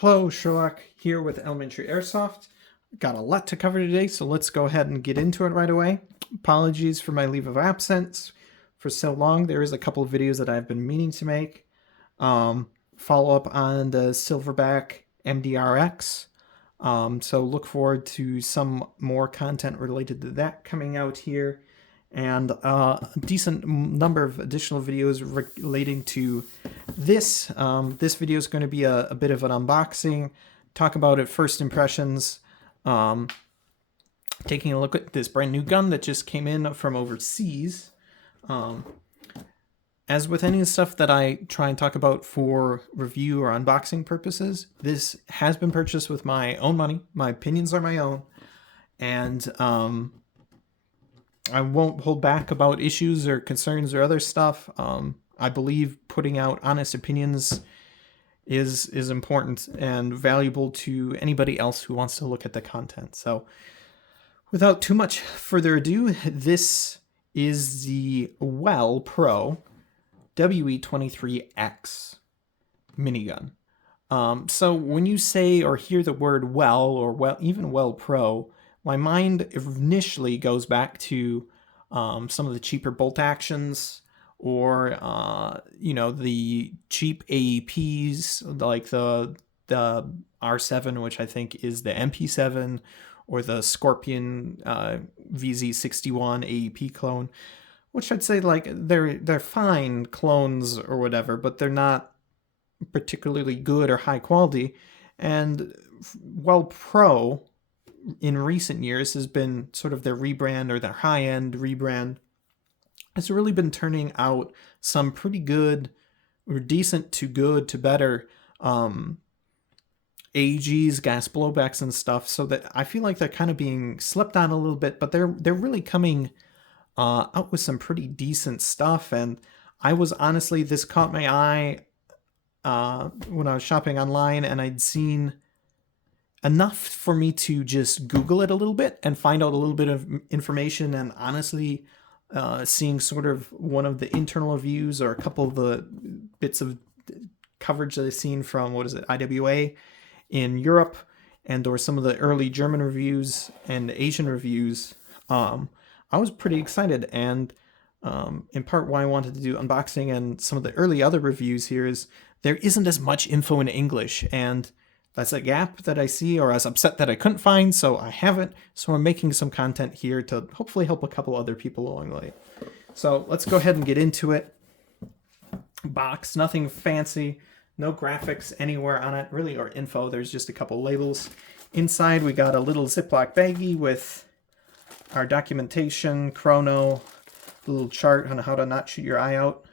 Hello, Sherlock here with Elementary Airsoft. Got a lot to cover today, so let's go ahead and get into it right away. Apologies for my leave of absence for so long. There is a couple of videos that I've been meaning to make. Follow up on the Silverback MDR-X. So look forward to some more content related to that coming out here. And a decent number of additional videos relating to this. This video is going to be a bit of an unboxing, talk about it, first impressions, taking a look at this brand new gun that just came in from overseas. As with any of the stuff that I try and talk about for review or unboxing purposes, this has been purchased with my own money. My opinions are my own, and I won't hold back about issues or concerns or other stuff. I believe putting out honest opinions is important and valuable to anybody else who wants to look at the content. So without too much further ado, this is the WELLPRO WE23-X minigun. So when you say or hear the word well or even WELLPRO, my mind initially goes back to some of the cheaper bolt actions or, the cheap AEPs like the R7, which I think is the MP7, or the Scorpion VZ61 AEP clone, which I'd say like they're fine clones or whatever, but they're not particularly good or high quality. And WELLPRO in recent years has been sort of their rebrand or their high-end rebrand. It's really been turning out some pretty good or decent to good to better AGs, gas blowbacks and stuff, so that I feel like they're kind of being slept on a little bit, but they're really coming out with some pretty decent stuff. And I was honestly, this caught my eye when I was shopping online, and I'd seen enough for me to just Google it a little bit and find out a little bit of information. And honestly, seeing sort of one of the internal reviews or a couple of the bits of coverage that I've seen from, IWA in Europe, and or some of the early German reviews and Asian reviews, I was pretty excited. And in part why I wanted to do unboxing and some of the early other reviews here is there isn't as much info in English, and that's a gap that I see, or I was upset that I couldn't find, so I haven't. So I'm making some content here to hopefully help a couple other people along the way. So let's go ahead and get into it. Box, nothing fancy, no graphics anywhere on it, really, or info. There's just a couple labels. Inside we got a little Ziploc baggie with our documentation, chrono, a little chart on how to not shoot your eye out.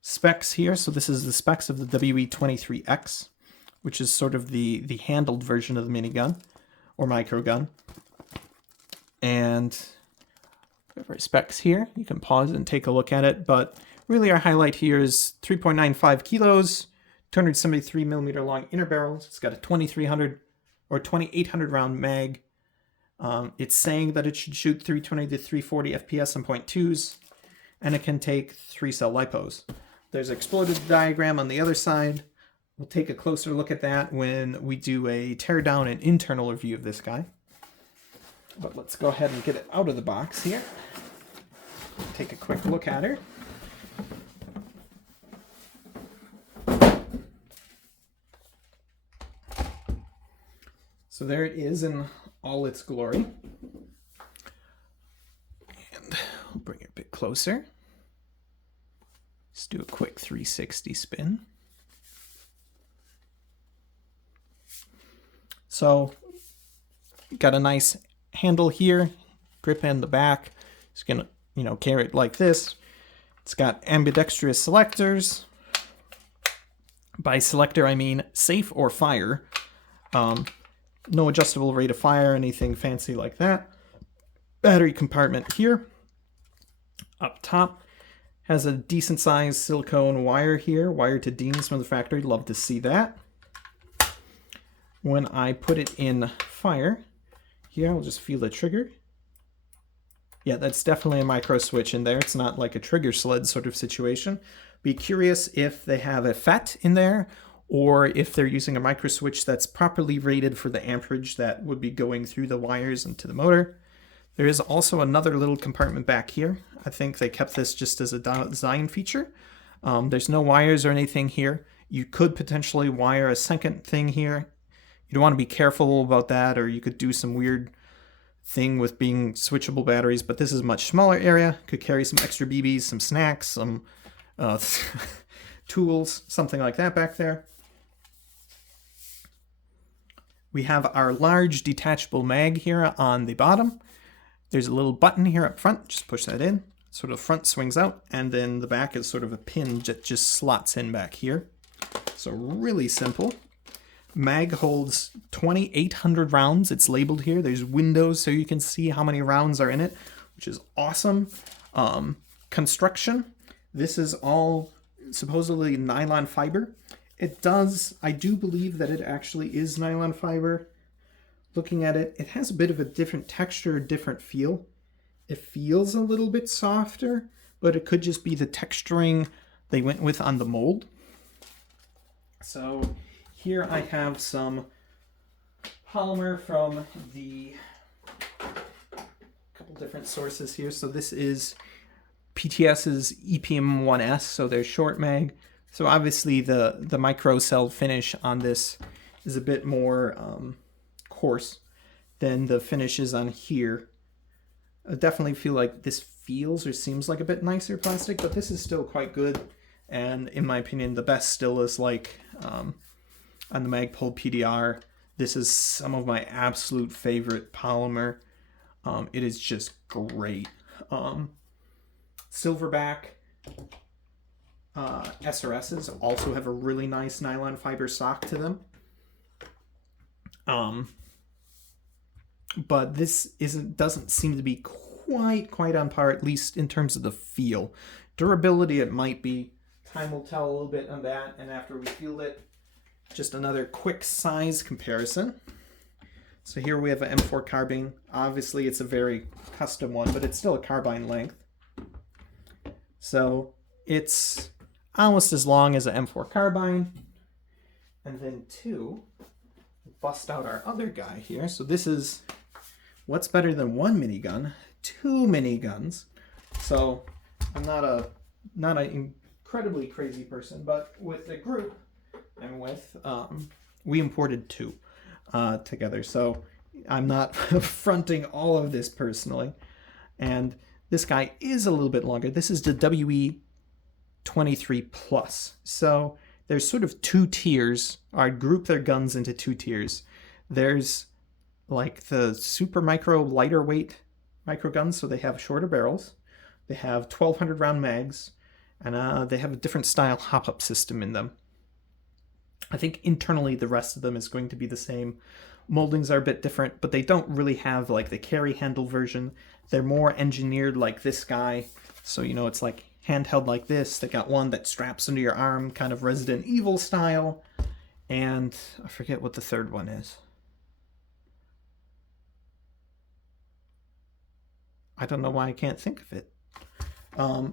Specs here, so this is the specs of the WE23-X, which is sort of the handled version of the minigun or microgun. And we have our specs here. You can pause and take a look at it, but really our highlight here is 3.95 kilos, 273 millimeter long inner barrels. It's got a 2300 or 2800 round mag. It's saying that it should shoot 320 to 340 FPS on .2s, and it can take 3-cell lipos. There's an exploded diagram on the other side. We'll take a closer look at that when we do a teardown and internal review of this guy. But let's go ahead and get it out of the box here. Take a quick look at her. So there it is in all its glory. And we'll bring it a bit closer. Let's do a quick 360 spin. So, got a nice handle here, grip in the back. Just gonna, carry it like this. It's got ambidextrous selectors. By selector, I mean safe or fire. No adjustable rate of fire, anything fancy like that. Battery compartment here. Up top, has a decent sized silicone wire here, wired to DINs from the factory. Love to see that. When I put it in fire, here I'll just feel the trigger. Yeah, that's definitely a micro switch in there. It's not like a trigger sled sort of situation. Be curious if they have a FET in there or if they're using a micro switch that's properly rated for the amperage that would be going through the wires into the motor. There is also another little compartment back here. I think they kept this just as a design feature. There's no wires or anything here. You could potentially wire a second thing here. You'd want to be careful about that, or you could do some weird thing with being switchable batteries, but this is a much smaller area. Could carry some extra BBs, some snacks, some tools, something like that back there. We have our large detachable mag here on the bottom. There's a little button here up front, just push that in. Sort of front swings out, and then the back is sort of a pin that just slots in back here. So really simple. Mag holds 2,800 rounds. It's labeled here. There's windows so you can see how many rounds are in it, which is awesome. Construction. This is all supposedly nylon fiber. I do believe that it actually is nylon fiber. Looking at it, it has a bit of a different texture, different feel. It feels a little bit softer, but it could just be the texturing they went with on the mold. So here I have some polymer from the couple different sources here. So this is PTS's EPM1S, so they're short mag. So obviously the micro cell finish on this is a bit more coarse than the finishes on here. I definitely feel like this feels or seems like a bit nicer plastic, but this is still quite good. And in my opinion, the best still is like on the Magpul PDR. This is some of my absolute favorite polymer. It is just great. Silverback SRSs also have a really nice nylon fiber sock to them. But this doesn't seem to be quite on par, at least in terms of the feel. Durability, it might be. Time will tell a little bit on that, and after we field it, just another quick size comparison. So here we have an M4 carbine. Obviously, it's a very custom one, but it's still a carbine length. So it's almost as long as an M4 carbine. And then bust out our other guy here. So this is what's better than one minigun? Two miniguns. So I'm not an incredibly crazy person, but with the group I'm with, we imported two together. So I'm not fronting all of this personally. And this guy is a little bit longer. This is the WE23-X. So there's sort of two tiers. I'd group their guns into two tiers. There's like the super micro lighter weight micro guns, so they have shorter barrels. They have 1,200 round mags, and they have a different style hopup system in them. I think internally the rest of them is going to be the same. Moldings are a bit different, but they don't really have like the carry handle version. They're more engineered like this guy. So, you know, it's like handheld like this. They got one that straps under your arm, kind of Resident Evil style. And I forget what the third one is. I don't know why I can't think of it.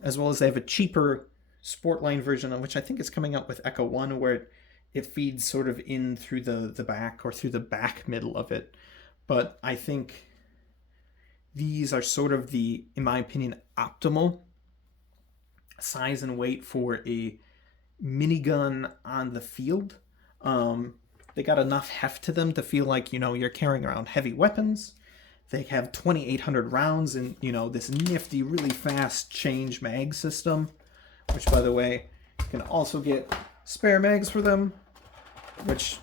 As well as they have a cheaper Sportline version, which I think is coming out with Echo 1, where it feeds sort of in through the back or through the back middle of it. But I think these are sort of the, in my opinion, optimal size and weight for a minigun on the field. They got enough heft to them to feel like, you know, you're carrying around heavy weapons. They have 2,800 rounds in, you know, this nifty, really fast change mag system, which, by the way, you can also get spare mags for them, which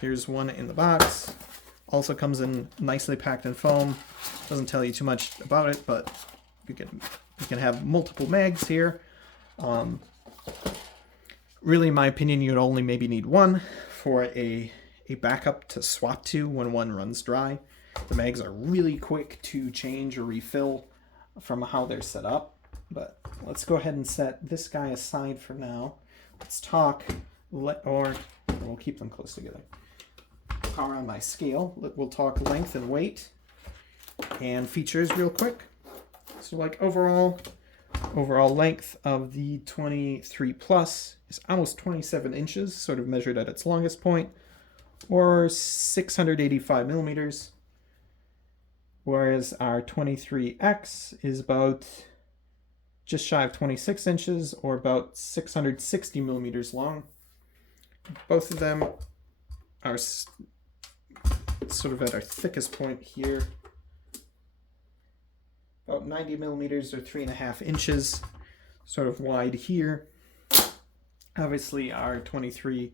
here's one in the box. Also comes in nicely packed in foam. Doesn't tell you too much about it, but you can have multiple mags here. Really, in my opinion, you'd only maybe need one for a backup to swap to when one runs dry. The mags are really quick to change or refill from how they're set up. But let's go ahead and set this guy aside for now. Let's talk, or we'll keep them close together. Power on my scale. We'll talk length and weight and features real quick. So like overall, Overall length of the 23 Plus is almost 27 inches, sort of measured at its longest point, or 685 millimeters. Whereas our 23X is about just shy of 26 inches, or about 660 millimeters long. Both of them are sort of at our thickest point here, about 90 millimeters or 3.5 inches, sort of wide here. Obviously our 23X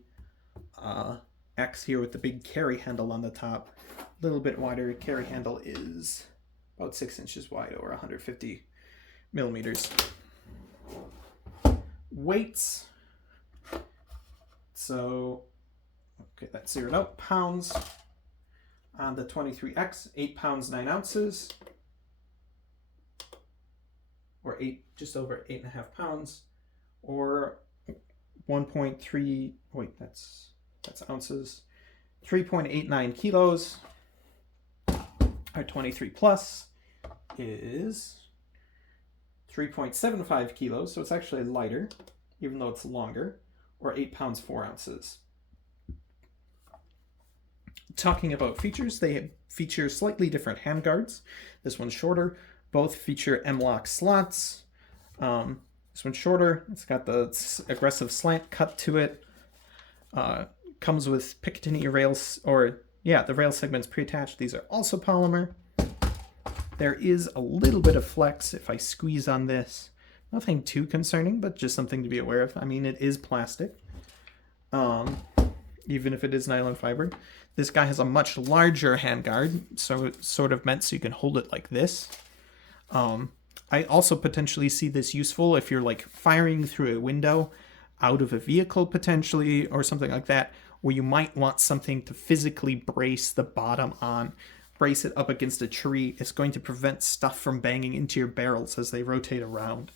here with the big carry handle on the top, a little bit wider. Carry handle is about 6 inches wide, or 150 millimeters. Weights. So, okay, that's zeroed out. Pounds on the 23X, 8 pounds 9 ounces, or just over 8.5 pounds, or 1.3. Wait, that's ounces. 3.89 kilos. Our 23 Plus is 3.75 kilos, so it's actually lighter, even though it's longer, or 8 pounds 4 ounces. Talking about features, they feature slightly different handguards. This one's shorter. Both feature M-lock slots. This one's shorter. It's got the aggressive slant cut to it. Comes with Picatinny rails, the rail segments pre-attached. These are also polymer. There is a little bit of flex if I squeeze on this. Nothing too concerning, but just something to be aware of. I mean, it is plastic, even if it is nylon fiber. This guy has a much larger handguard, so it's sort of meant so you can hold it like this. I also potentially see this useful if you're like firing through a window out of a vehicle potentially, or something like that, where you might want something to physically brace the bottom on. Brace it up against a tree. It's going to prevent stuff from banging into your barrels as they rotate around.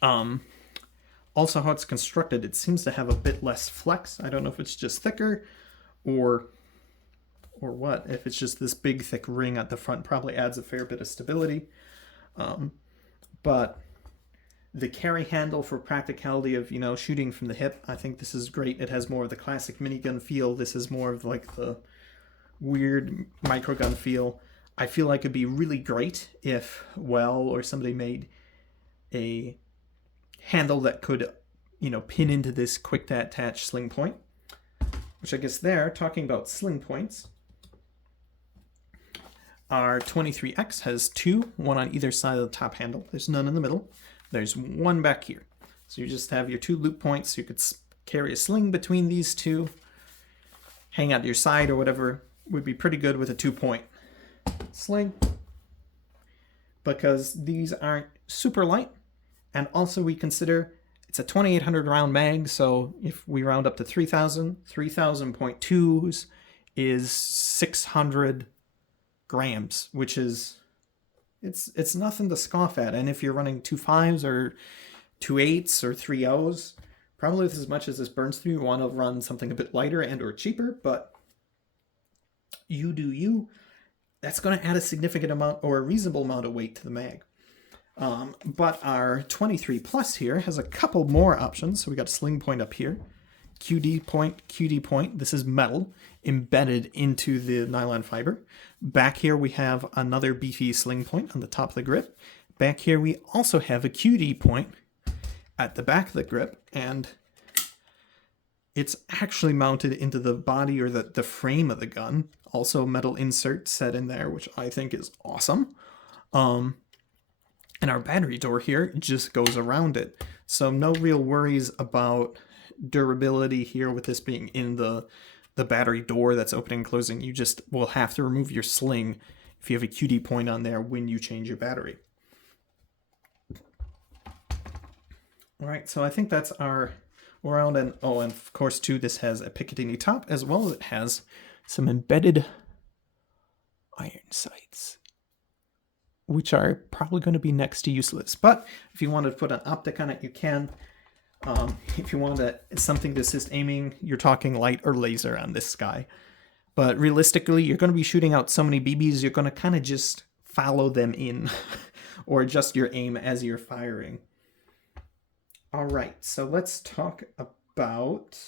Also, how it's constructed, it seems to have a bit less flex. I don't know if it's just thicker or what. If it's just this big thick ring at the front, probably adds a fair bit of stability. But the carry handle, for practicality of, shooting from the hip, I think this is great. It has more of the classic minigun feel. This is more of like the weird microgun feel. I feel like it'd be really great if Well or somebody made a handle that could, pin into this quick to attach sling point. Which I guess there, talking about sling points, our 23X has two, one on either side of the top handle. There's none in the middle. There's one back here. So you just have your two loop points. You could carry a sling between these two, hang out your side or whatever. Would be pretty good with a 2-point sling, because these aren't super light. And also we consider it's a 2800 round mag, so if we round up to 3000.2s is 600 grams, which is it's nothing to scoff at. And if you're running 2.5s or 2.8s or 3.0s, probably with as much as this burns through, you want to run something a bit lighter and or cheaper, but you do you. That's going to add a significant amount or a reasonable amount of weight to the mag. But our 23 Plus here has a couple more options. So we got a sling point up here, QD point. This is metal embedded into the nylon fiber. Back here we have another beefy sling point on the top of the grip. Back here we also have a QD point at the back of the grip, and it's actually mounted into the body or the frame of the gun. Also metal insert set in there, which I think is awesome. And our battery door here just goes around it. So no real worries about durability here with this being in the battery door that's opening and closing. You just will have to remove your sling if you have a QD point on there when you change your battery. All right, so I think that's our round. And of course too, this has a Picatinny top, as well as it has some embedded iron sights, which are probably going to be next to useless. But if you want to put an optic on it, you can. If you want something to assist aiming, you're talking light or laser on this guy. But realistically, you're going to be shooting out so many BBs, you're going to kind of just follow them in or adjust your aim as you're firing. All right, so let's talk about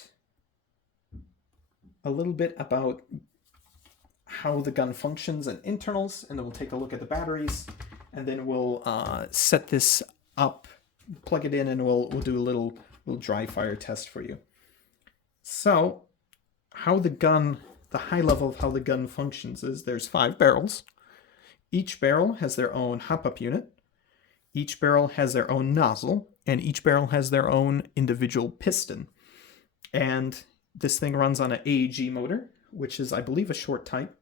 a little bit about how the gun functions and internals, and then we'll take a look at the batteries, and then we'll set this up, plug it in, and we'll do a little dry fire test for you. So how the high level of how the gun functions is there's 5 barrels. Each barrel has their own hop-up unit. Each barrel has their own nozzle, and each barrel has their own individual piston. And this thing runs on an AEG motor, which is, I believe, a short type.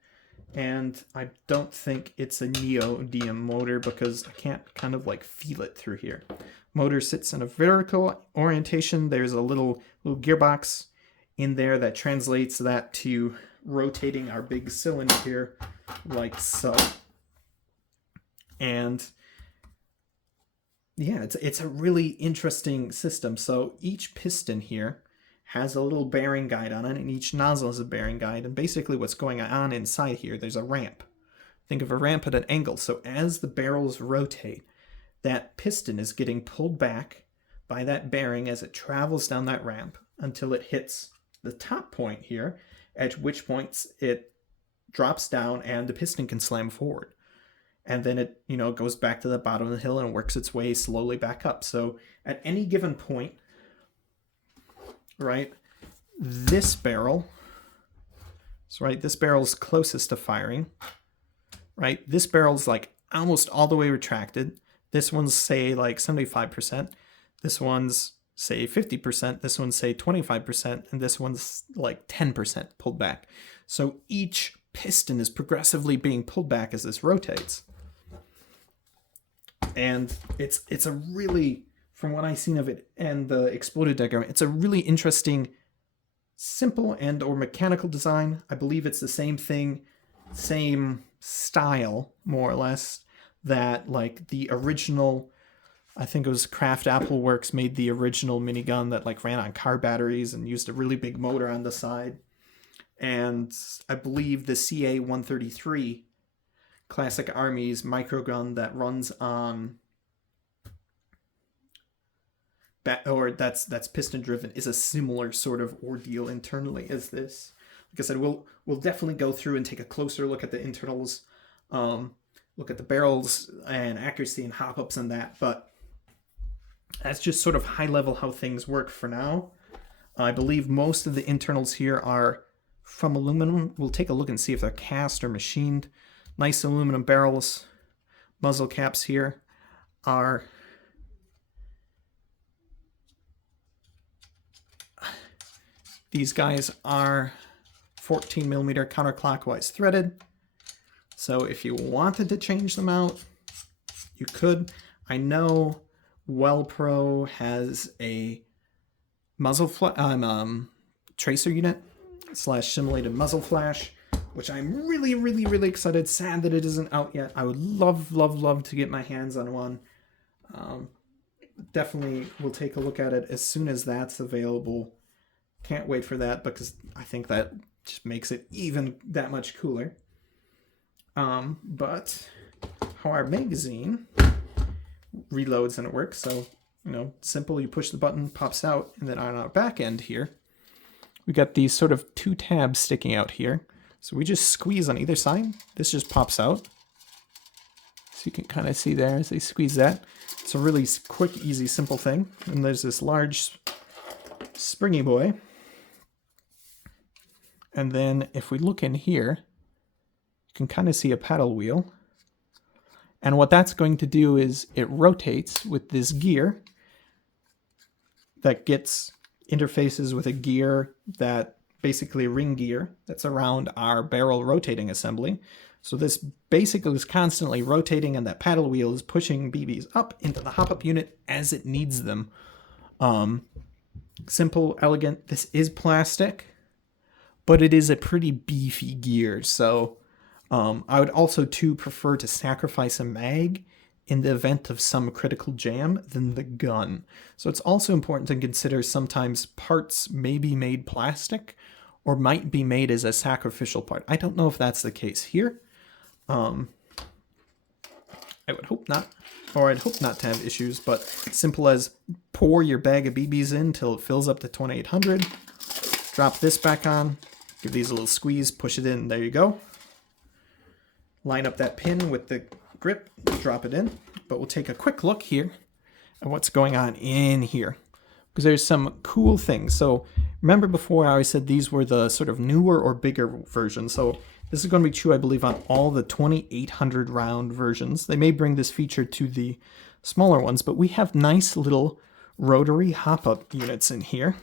And I don't think it's a neodymium motor because I can't kind of like feel it through here. Motor sits in a vertical orientation. There's a little gearbox in there that translates that to rotating our big cylinder here like so. And yeah, it's a really interesting system. So each piston here has a little bearing guide on it, and each nozzle has a bearing guide. And basically what's going on inside here, there's a ramp. Think of a ramp at an angle. So as the barrels rotate, that piston is getting pulled back by that bearing as it travels down that ramp until it hits the top point here, at which points it drops down and the piston can slam forward. And then it, goes back to the bottom of the hill and works its way slowly back up. So at any given point, right, this barrel, this barrel's closest to firing, right? This barrel's like almost all the way retracted. This one's say like 75%. This one's say 50%. This one's say 25%. And this one's like 10% pulled back. So each piston is progressively being pulled back as this rotates. And it's a really, from what I've seen of it and the exploded diagram, it's a really interesting, simple and or mechanical design. I believe it's the same thing, same style, more or less, that like the original, I think it was Kraft Apple Works made the original minigun that like ran on car batteries and used a really big motor on the side. And I believe the CA-133 Classic Army's microgun that runs on that's piston driven is a similar sort of ordeal internally as this. Like I said, we'll definitely go through and take a closer look at the internals, look at the barrels and accuracy and hop-ups and that, but that's just sort of high level how things work for now. I believe most of the internals here are from aluminum. We'll take a look and see if they're cast or machined. Nice aluminum barrels. Muzzle caps here are these guys are 14mm counterclockwise threaded. So if you wanted to change them out, you could. I know WELLPRO has a muzzle tracer unit / simulated muzzle flash, which I'm really, really, really excited. Sad that it isn't out yet. I would love, love, love to get my hands on one. Definitely will take a look at it as soon as that's available. Can't wait for that because I think that just makes it even that much cooler. But how our magazine reloads and it works. So, simple. You push the button, pops out, and then on our back end here, we got these sort of 2 tabs sticking out here. So we just squeeze on either side. This just pops out. So you can kind of see there as they squeeze that. It's a really quick, easy, simple thing. And there's this large springy boy. And then if we look in here, you can kind of see a paddle wheel. And what that's going to do is it rotates with this gear that gets interfaces with a gear that basically ring gear that's around our barrel rotating assembly. So this basically is constantly rotating and that paddle wheel is pushing BBs up into the hop-up unit as it needs them. Simple, elegant. This is plastic, but it is a pretty beefy gear. So I would also too prefer to sacrifice a mag in the event of some critical jam than the gun. So it's also important to consider sometimes parts may be made plastic or might be made as a sacrificial part. I don't know if that's the case here. I would hope not, or I'd hope not to have issues, but simple as pour your bag of BBs in till it fills up to 2800, drop this back on, give these a little squeeze, push it in, there you go. Line up that pin with the grip, drop it in, but we'll take a quick look here at what's going on in here, because there's some cool things. So remember before I always said these were the sort of newer or bigger versions, so this is going to be true, I believe, on all the 2800 round versions. They may bring this feature to the smaller ones, but we have nice little rotary hop-up units in here.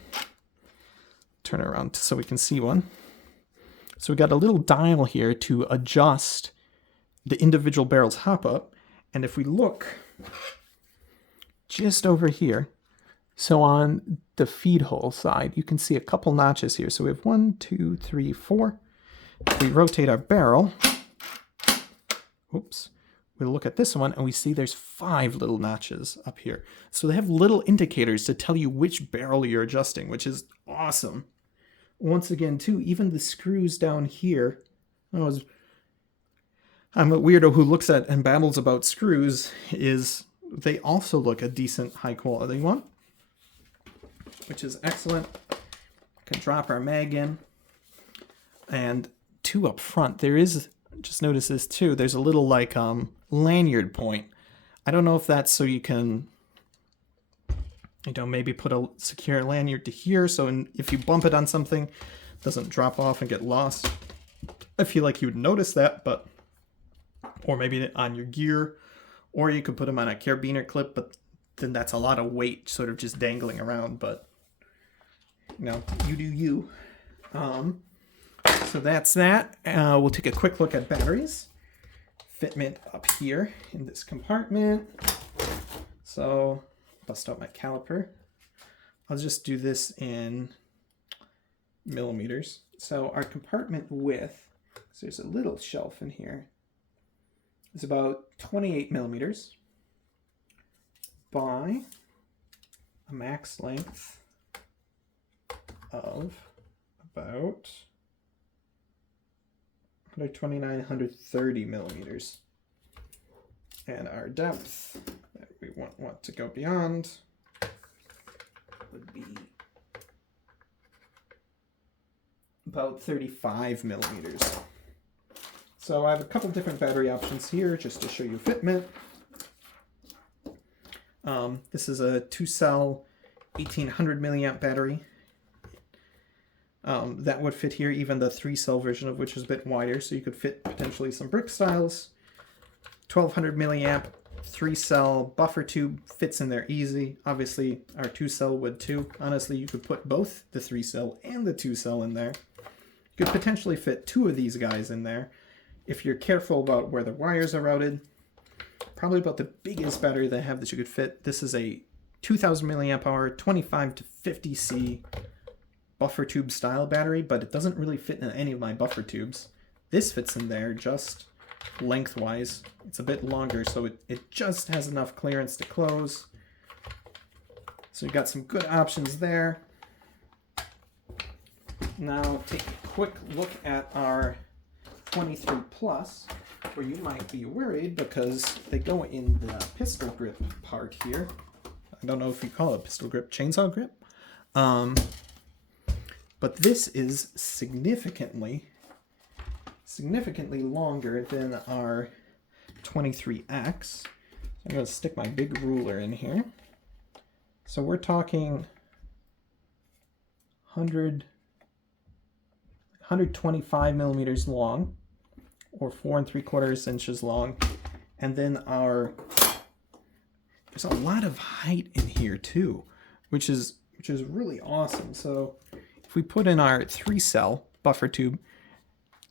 Turn it around so we can see one. So we got a little dial here to adjust the individual barrel's hop-up. And if we look just over here, so on the feed hole side, you can see a couple notches here. So we have 1, 2, 3, 4. If we rotate our barrel, oops, we look at this one and we see there's 5 little notches up here. So they have little indicators to tell you which barrel you're adjusting, which is awesome. Once again, too, even the screws down here, I'm a weirdo who looks at and babbles about screws, is they also look a decent high quality one, which is excellent. Can drop our mag in. And 2 up front, there is, just notice this too, there's a little like lanyard point. I don't know if that's so you can, you know, maybe put a secure lanyard to here, so if you bump it on something, it doesn't drop off and get lost. I feel like you would notice that, but, or maybe on your gear, or you could put them on a carabiner clip, but then that's a lot of weight sort of just dangling around, but, you know, you do you. So that's that. We'll take a quick look at batteries. Fitment up here in this compartment. So, bust out my caliper. I'll just do this in millimeters. So our compartment width, so there's a little shelf in here, is about 28 millimeters by a max length of about 129, 130 millimeters. And our depth that we want to go beyond would be about 35 millimeters. So I have a couple different battery options here just to show you fitment. This is a 2-cell 1800 milliamp battery. That would fit here, even the 3-cell version of which is a bit wider, so you could fit potentially some brick styles. 1200 milliamp 3-cell buffer tube fits in there easy. Obviously our 2-cell would too. Honestly, you could put both the 3-cell and the 2-cell in there. You could potentially fit 2 of these guys in there if you're careful about where the wires are routed. Probably about the biggest battery they have that you could fit. This is a 2000 milliamp hour 25 to 50C buffer tube style battery, but it doesn't really fit in any of my buffer tubes. This fits in there just lengthwise. It's a bit longer, so it just has enough clearance to close. So you've got some good options there. Now take a quick look at our 23 Plus, where you might be worried because they go in the pistol grip part here. I don't know if you call it pistol grip, chainsaw grip. But this is significantly longer than our 23X. I'm going to stick my big ruler in here. So we're talking 125 millimeters long, or 4 3/4 inches long. And then there's a lot of height in here too, which is really awesome. So if we put in our 3-cell buffer tube,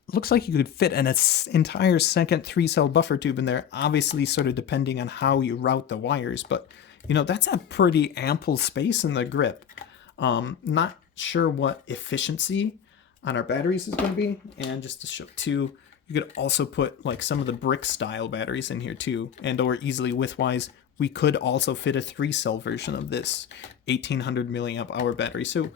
it looks like you could fit an entire second 3-cell buffer tube in there, obviously sort of depending on how you route the wires, but you know, that's a pretty ample space in the grip. Not sure what efficiency on our batteries is going to be, and just to show too, you could also put like some of the brick style batteries in here too, and or easily widthwise, we could also fit a 3-cell version of this 1800 milliamp hour battery. So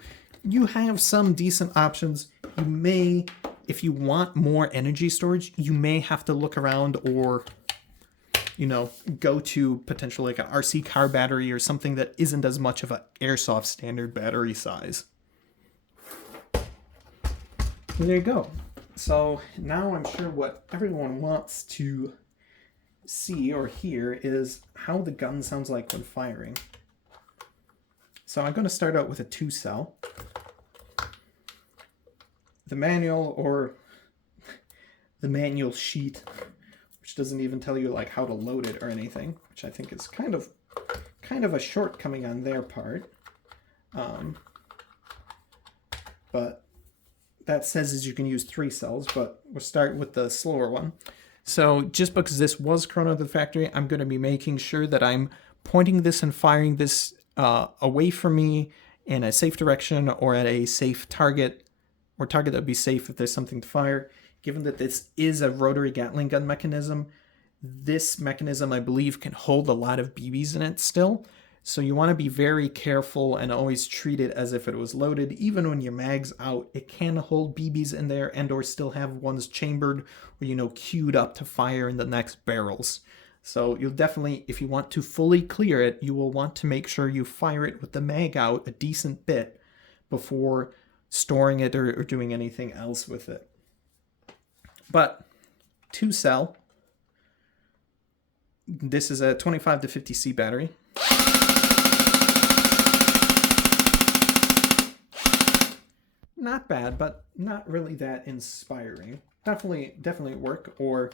you have some decent options. You may, if you want more energy storage, you may have to look around or go to potentially like an RC car battery or something that isn't as much of an airsoft standard battery size. There you go. So now I'm sure what everyone wants to see or hear is how the gun sounds like when firing. So I'm going to start out with a 2-cell. The manual, or the manual sheet, which doesn't even tell you like how to load it or anything, which I think is kind of a shortcoming on their part. But that says is you can use 3 cells, but we'll start with the slower one. So just because this was chrono to the factory, I'm going to be making sure that I'm pointing this and firing this away from me in a safe direction or at a safe target, or target that would be safe if there's something to fire. Given that this is a rotary Gatling gun mechanism, this mechanism, I believe, can hold a lot of BBs in it still. So you want to be very careful and always treat it as if it was loaded. Even when your mag's out, it can hold BBs in there and or still have ones chambered or, queued up to fire in the next barrels. So you'll definitely, if you want to fully clear it, you will want to make sure you fire it with the mag out a decent bit before storing it or doing anything else with it. But 2-cell, this is a 25 to 50C battery. Not bad, but not really that inspiring. Definitely work. Or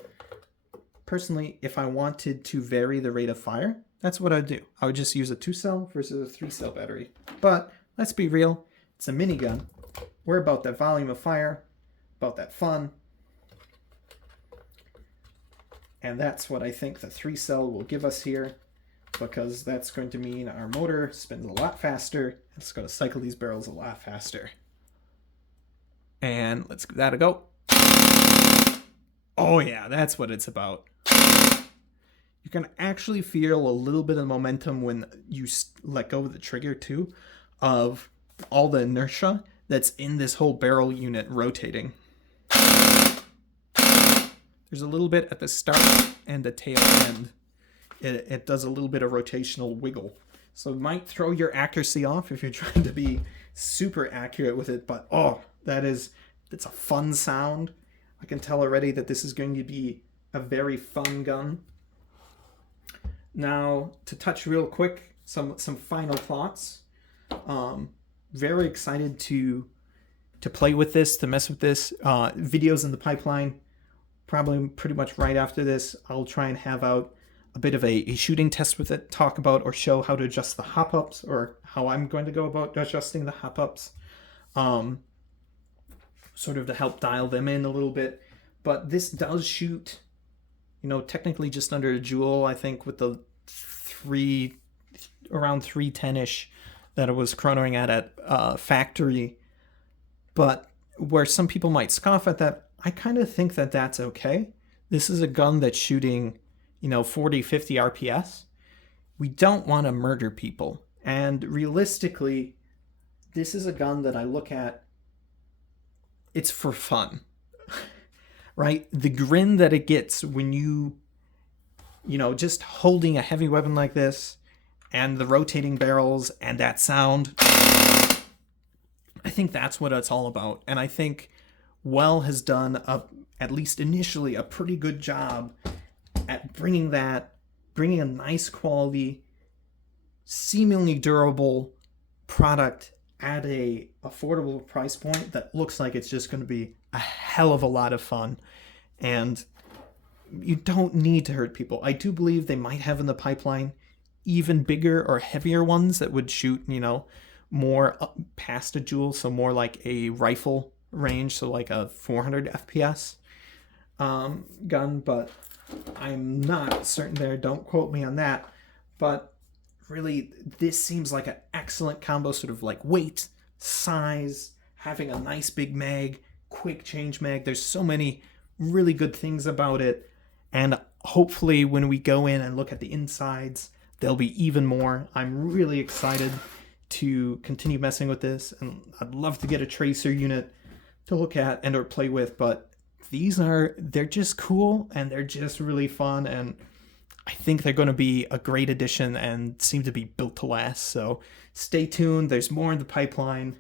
personally, if I wanted to vary the rate of fire, that's what I'd do. I would just use a 2-cell versus a 3-cell battery. But let's be real, it's a minigun. We're about that volume of fire, about that fun. And that's what I think the 3-cell will give us here, because that's going to mean our motor spins a lot faster. It's going to cycle these barrels a lot faster. And let's give that a go. Oh yeah, that's what it's about. You can actually feel a little bit of momentum when you let go of the trigger too, of all the inertia that's in this whole barrel unit rotating. There's a little bit at the start and the tail end. It does a little bit of rotational wiggle. So it might throw your accuracy off if you're trying to be super accurate with it, but it's a fun sound. I can tell already that this is going to be a very fun gun. Now, to touch real quick, some final thoughts. Very excited to play with this, to mess with this. Videos in the pipeline. Probably pretty much right after this, I'll try and have out a bit of a shooting test with it, talk about or show how to adjust the hop-ups, or how I'm going to go about adjusting the hop-ups, sort of to help dial them in a little bit. But this does shoot, technically just under a joule, I think, with the around 310-ish that it was chronoing at factory. But where some people might scoff at that, I kind of think that that's okay. This is a gun that's shooting, 40, 50 RPS. We don't want to murder people. And realistically, this is a gun that I look at, it's for fun, right? The grin that it gets when just holding a heavy weapon like this and the rotating barrels and that sound, I think that's what it's all about. And I think Well has done, at least initially, a pretty good job at bringing a nice quality, seemingly durable product at a affordable price point that looks like it's just going to be a hell of a lot of fun. And you don't need to hurt people. I do believe they might have in the pipeline even bigger or heavier ones that would shoot, more past a joule, so more like a rifle range, so like a 400 FPS gun, but I'm not certain there. Don't quote me on that. But really, this seems like an excellent combo, sort of like weight, size, having a nice big mag, quick change mag. There's so many really good things about it. And hopefully when we go in and look at the insides, there'll be even more. I'm really excited to continue messing with this, and I'd love to get a tracer unit to look at and or play with, but they're just cool and they're just really fun, and I think they're going to be a great addition and seem to be built to last. So stay tuned. There's more in the pipeline.